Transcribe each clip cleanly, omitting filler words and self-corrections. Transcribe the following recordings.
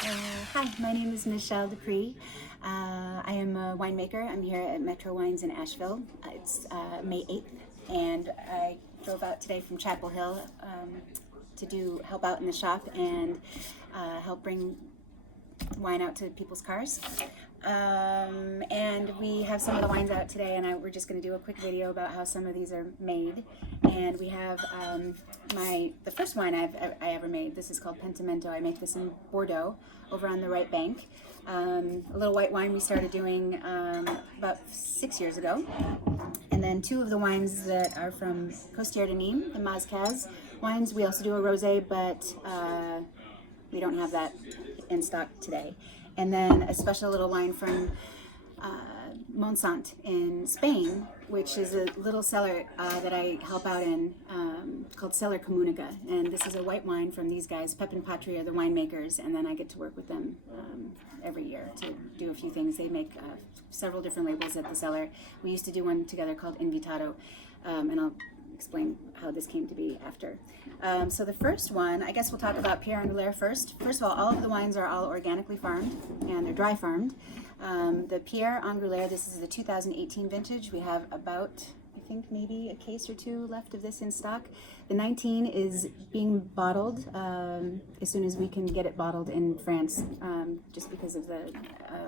Hi, my name is Michele D'Aprix. I am a winemaker. I'm here at Metro Wines in Asheville. It's May 8th, and I drove out today from Chapel Hill to help out in the shop and help bring wine out to people's cars. And we have some of the wines out today, and we're just going to do a quick video about how some of these are made. And we have the first wine I ever made. This is called Pentimento. I make this in Bordeaux, over on the right bank. A little white wine we started doing about 6 years ago. And then two of the wines that are from Costière de Nîmes, the Mazcaz wines. We also do a rosé, but we don't have that in stock today. And then a special little wine from Montsant in Spain, which is a little cellar that I help out in called Cellar Comunica. And this is a white wine from these guys. Pep and Patry are the winemakers, and then I get to work with them every year to do a few things. They make several different labels at the cellar. We used to do one together called Invitado, and I'll explain how this came to be after. So the first one, I guess we'll talk about Pierre Angulaire first. First of all of the wines are all organically farmed, and they're dry farmed. The Pierre Angulaire, this is the 2018 vintage. We have about, I think, maybe a case or two left of this in stock. The 19 is being bottled as soon as we can get it bottled in France, just because of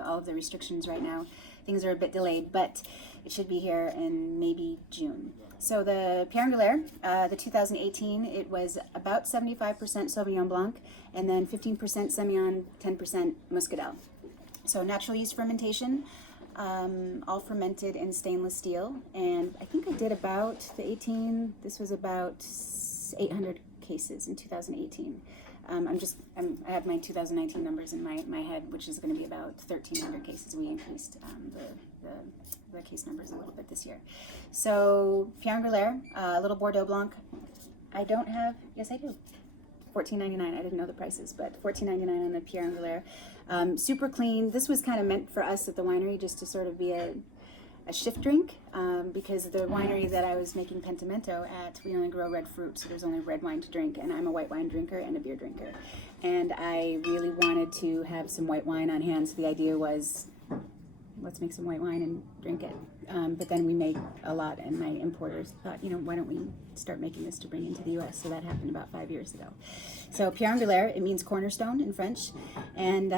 all of the restrictions right now. Things are a bit delayed, but it should be here in maybe June. So the Pierre Angulaire, the 2018, it was about 75% Sauvignon Blanc, and then 15% Semillon, 10% Muscadel. So natural yeast fermentation, all fermented in stainless steel. And I think I did about this was about 800 cases in 2018. I have my 2019 numbers in my head, which is going to be about 1,300 cases. We increased the case numbers a little bit this year. So Pierre Angulaire, little Bordeaux Blanc. Yes I do. $14.99. I didn't know the prices, but $14.99 on the Pierre Angulaire. Super clean. This was kind of meant for us at the winery just to sort of be a shift drink, because the winery that I was making Pentimento at, we only grow red fruit, so there's only red wine to drink, and I'm a white wine drinker and a beer drinker. And I really wanted to have some white wine on hand, so the idea was, let's make some white wine and drink it. But then we make a lot, and my importers thought, why don't we start making this to bring into the U.S.? So that happened about 5 years ago. So Pierre Angulaire, it means cornerstone in French, and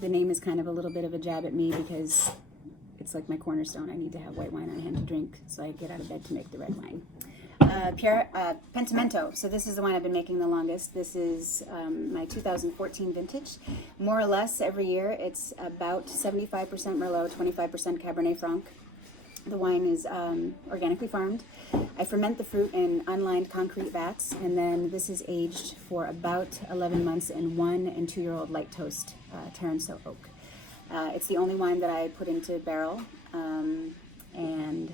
the name is kind of a little bit of a jab at me because it's like my cornerstone. I need to have white wine on hand to drink, so I get out of bed to make the red wine. Pentimento. So this is the wine I've been making the longest. This is my 2014 vintage. More or less every year, it's about 75% Merlot, 25% Cabernet Franc. The wine is organically farmed. I ferment the fruit in unlined concrete vats, and then this is aged for about 11 months in 1 and 2 year old light toast Taranto oak. It's the only wine that I put into barrel, and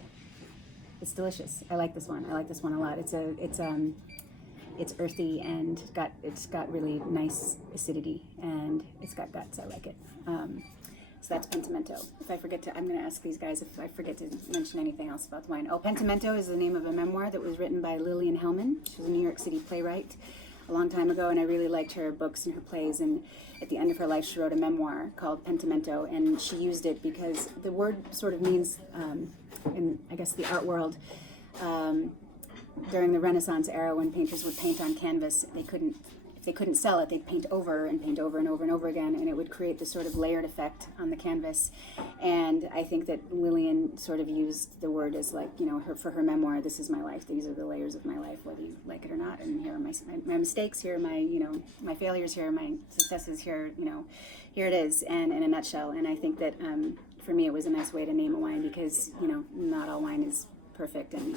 it's delicious. I like this one. I like this one a lot. It's earthy, and it's got really nice acidity, and it's got guts. I like it. So that's Pentimento. If I forget to, I'm going to ask these guys if I forget to mention anything else about the wine. Oh, Pentimento is the name of a memoir that was written by Lillian Hellman. She was a New York City playwright a long time ago, and I really liked her books and her plays. And at the end of her life, she wrote a memoir called Pentimento, and she used it because the word sort of means, in I guess the art world, during the Renaissance era, when painters would paint on canvas, if they couldn't sell it, they'd paint over and paint over and over and over again, and it would create this sort of layered effect on the canvas. And I think that Lillian sort of used the word as like, for her memoir, this is my life, these are the layers of my life, whether you like it or not, and here are my mistakes, here are my failures, here are my successes, here it is, and in a nutshell. And I think that for me it was a nice way to name a wine, because not all wine is perfect, and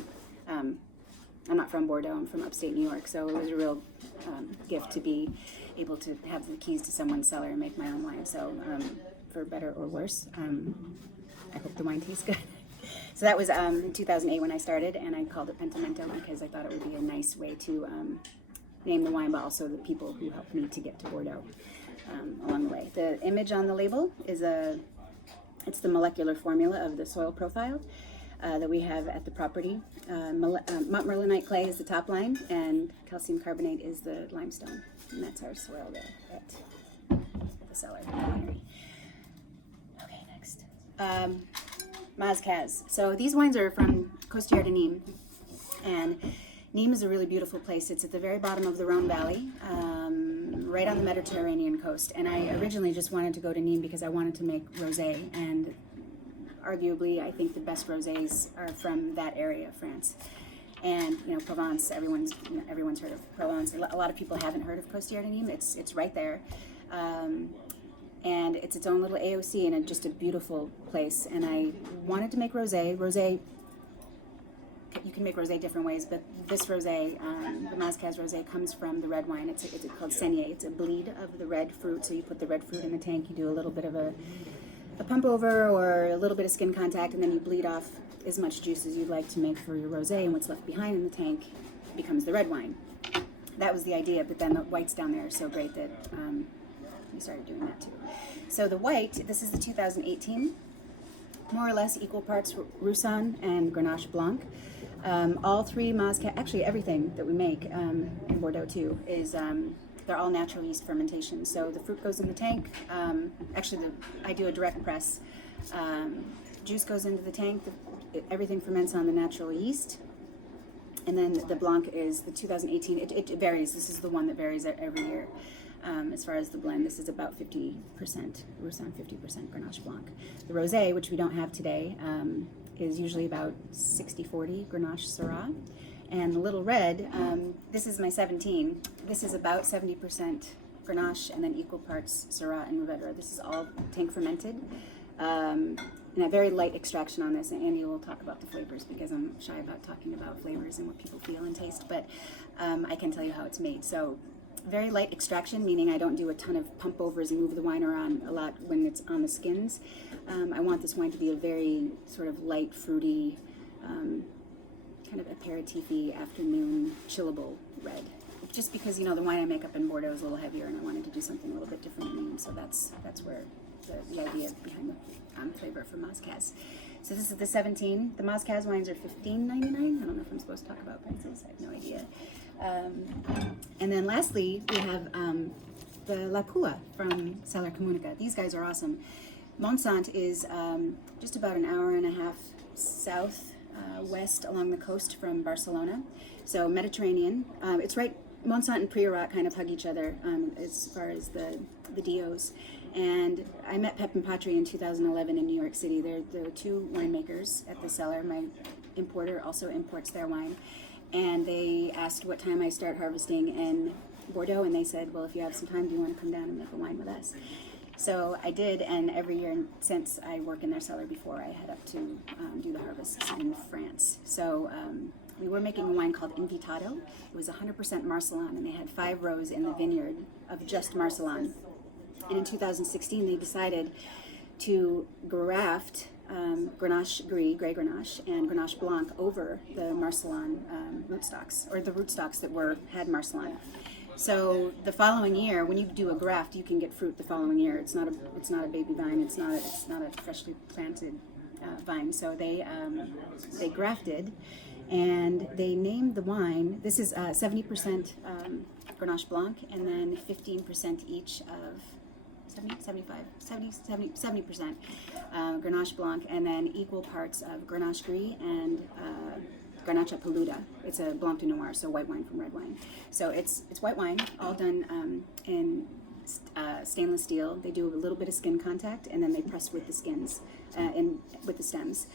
I'm not from Bordeaux, I'm from upstate New York, so it was a real gift to be able to have the keys to someone's cellar and make my own wine. So for better or worse, I hope the wine tastes good. So that was in 2008 when I started, and I called it Pentimento because I thought it would be a nice way to name the wine, but also the people who helped me to get to Bordeaux along the way. The image on the label is it's the molecular formula of the soil profile that we have at the property. Montmorillonite clay is the top line, and calcium carbonate is the limestone, and that's our soil there at Mazcaz. So these wines are from Costières de Nîmes, and Nîmes is a really beautiful place. It's at the very bottom of the Rhone Valley, right on the Mediterranean coast. And I originally just wanted to go to Nîmes because I wanted to make rosé, and arguably I think the best rosés are from that area of France. And Provence, everyone's heard of Provence. A lot of people haven't heard of Costières de Nîmes. It's right there. And it's its own little AOC and just a beautiful place. And I wanted to make rosé. Rosé, you can make rosé different ways, but this rosé, the Mazcaz rosé, comes from the red wine. It's called Saignée. It's a bleed of the red fruit. So you put the red fruit in the tank. You do a little bit of a pump over or a little bit of skin contact, and then you bleed off as much juice as you'd like to make for your rosé. And what's left behind in the tank becomes the red wine. That was the idea, but then the whites down there are so great that we started doing that too. So the white, this is the 2018, more or less equal parts Roussanne and Grenache Blanc. All three Mazcaz, actually everything that we make in Bordeaux too, is they're all natural yeast fermentation. So the fruit goes in the tank. I do a direct press. Juice goes into the tank. Everything ferments on the natural yeast. And then the Blanc is the 2018. It varies. This is the one that varies every year. As far as the blend, this is about 50% Roussanne, 50% Grenache Blanc. The Rosé, which we don't have today, is usually about 60-40 Grenache Syrah. And the Little Red, this is my 17. This is about 70% Grenache and then equal parts Syrah and Mourvedre. This is all tank fermented. And a very light extraction on this, and Andy will talk about the flavors because I'm shy about talking about flavors and what people feel and taste, but I can tell you how it's made. So very light extraction, meaning I don't do a ton of pump overs and move the wine around a lot when it's on the skins. I want this wine to be a very sort of light, fruity, kind of aperitif-y, afternoon, chillable red. Just because, the wine I make up in Bordeaux is a little heavier, and I wanted to do something a little bit different in Nîmes, so that's where the idea behind the flavor for Mazcaz. So this is the 17. The Mazcaz wines are $15.99. I don't know if I'm supposed to talk about prices. I have no idea. And then lastly, we have the La Pua from Cellar Comunica. These guys are awesome. Montsant is just about an hour and a half west along the coast from Barcelona. So Mediterranean. It's right, Montsant and Priorat kind of hug each other as far as the DOs. And I met Pep and Patri in 2011 in New York City. They're two winemakers at the cellar. My importer also imports their wine. And they asked what time I start harvesting in Bordeaux, and they said, well, if you have some time, do you want to come down and make a wine with us? So I did, and every year since I work in their cellar before I head up to do the harvests in France. So we were making a wine called Invitado. It was 100% Marcellan, and they had 5 rows in the vineyard of just Marcellan. And in 2016, they decided to graft Grenache Gris, Grey Grenache, and Grenache Blanc over the Marcellan rootstocks, or the rootstocks that had Marcellan. So the following year, when you do a graft, you can get fruit the following year. It's not a baby vine. It's not a freshly planted vine. So they grafted, and they named the wine. This is 70% Grenache Blanc, and then 15% each of 70% Grenache Blanc, and then equal parts of Grenache Gris and Grenache Peluda. It's a Blanc de Noir, so white wine from red wine. So it's white wine, all done in stainless steel. They do a little bit of skin contact, and then they press with the skins, with the stems.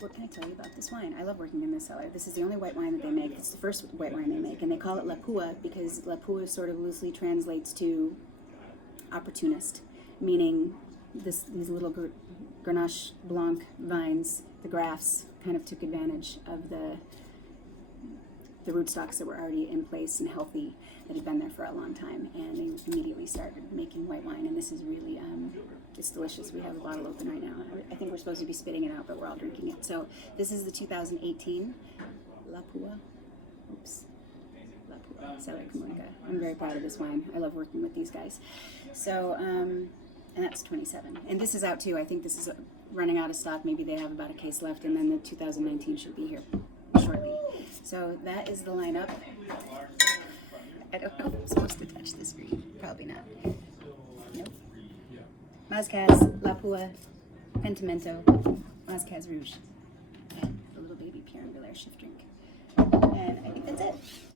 What can I tell you about this wine? I love working in this cellar. This is the only white wine that they make. It's the first white wine they make, and they call it La Pua because La Pua sort of loosely translates to opportunist, meaning these little Grenache Blanc vines, the grafts, kind of took advantage of the rootstocks that were already in place and healthy, that had been there for a long time, and they immediately started making white wine, and this is really, it's delicious. We have a bottle open right now. I think we're supposed to be spitting it out, but we're all drinking it. So this is the 2018 La Pua. La Pua, Cellar Comunica. I'm very proud of this wine. I love working with these guys. So, and that's 27. And this is out too. I think this is running out of stock. Maybe they have about a case left, and then the 2019 should be here shortly. So that is the lineup. I don't know if I'm supposed to touch the screen. Probably not. Nope. Mazcaz, Lapua, Pentimento, Mazcaz Rouge, and the little baby Pierre Angulaire shift drink. And I think that's it.